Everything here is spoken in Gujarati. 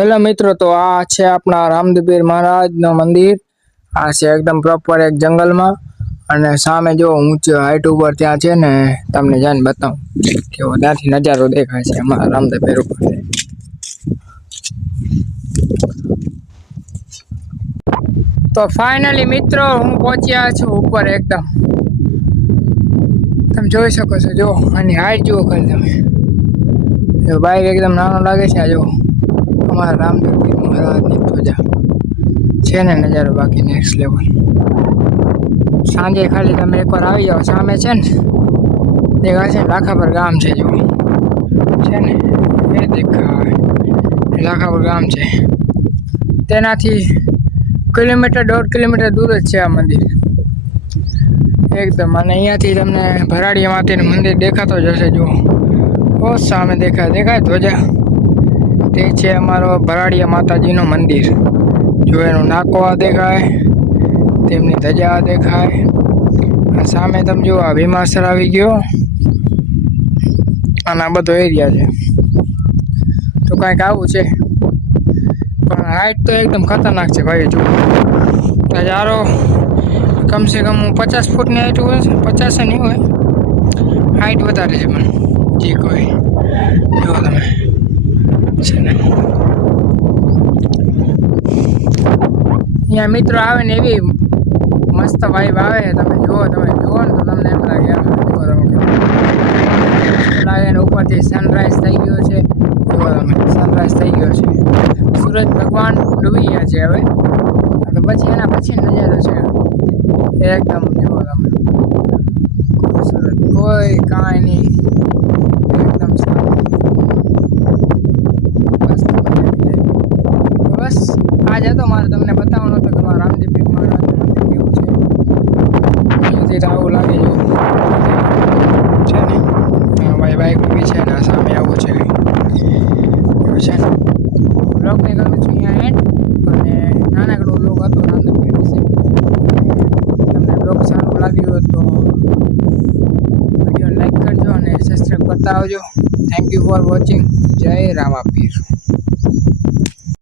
हेलो मित्रों, तो आ छे अपना रामदेव महाराज नो मंदिर। आ छे एकदम प्रॉपर एक जंगल में અને સામે જો ઊંચો હાઈટ ઉપર ત્યાં છે ને તમને જાન બતાવું કેવો ત્યાંથી નજારો દેખાય છે અમારા રામદેવ ઉપર। तो फाइनली मित्रों હું પહોંચ્યા છું ઉપર એકદમ। તમે જોઈ શકો છો, જો આની હાઈટ જુઓ ખાલી તમે। જો બાઈક એકદમ નાનો લાગે છે। આ જો અમારા રામદેવ મહારાજની ધ્વજા છે ને નજારો બાકી નેક્સ્ટ લેવલ। સાંજે ખાલી તમે એકવાર આવી જાઓ, સામે છે ને દેખાય છે લાખાપર ગામ છે, જો છે ને એ દેખાય લાખાપર ગામ છે। તેનાથી કિલોમીટર 1.5 કિલોમીટર દૂર જ છે આ મંદિર એકદમ। અને અહીંયાથી તમને ભરાડીયા માતાનું મંદિર દેખાતો જ હશે, જો બહુ સામે દેખાય ધ્વજા, તે છે અમારો ભરાડીયા માતાજીનું મંદિર। જો એનું નાકો દેખાય, તેમની ધજા દેખાય। સામે તમે જો આ ભીમાસર આવી ગયો અને આ બધો એરિયા છે। તો કાંઈક આવું છે, પણ હાઈટ તો એકદમ ખતરનાક છે ભાઈ। જો નજારો કમ સે કમ 50 ફૂટની હાઈટ હોય છે, 50 નહીં હોય, હાઈટ વધારે છે પણ જે કોઈ જો તમે છે ને અહીંયા મિત્રો આવે ને એવી મસ્ત વાઇબ આવે। તમે જુઓ ને તો તમને એમ લાગે લાગે ને ઉપરથી સનરાઈઝ થઈ ગયો છે। જુઓ તમે સનરાઈઝ થઈ ગયો છે, સૂરજ ભગવાન ડૂબી ગયા છે હવે। તો પછી એના પછી નજારો છે એકદમ, જુઓ તમે સૂરજ કોઈ કાંઈ નહીં, એકદમ સારું। બસ આજ હતો મારે તમને બતાવવાનો હતો કે મારા રામદેવ મહારાજનું મંદિર કેવું છે। અહીંયાથી આવું લાગે છે ને, ભાઈ બાઈક ઊભી છે ને સામે આવું છે એવું છે ને। બ્લોગને કરું છું અહીંયા એન્ડ, અને નાનકડો બ્લોગ હતો રામદેવ વિશે। તમને બ્લોગ સારું લાગ્યું હોય તો વિડીયો લાઈક કરજો અને સબસ્ક્રાઈબ કરતા આવજો। Thank you for watching. જય રામાપીર।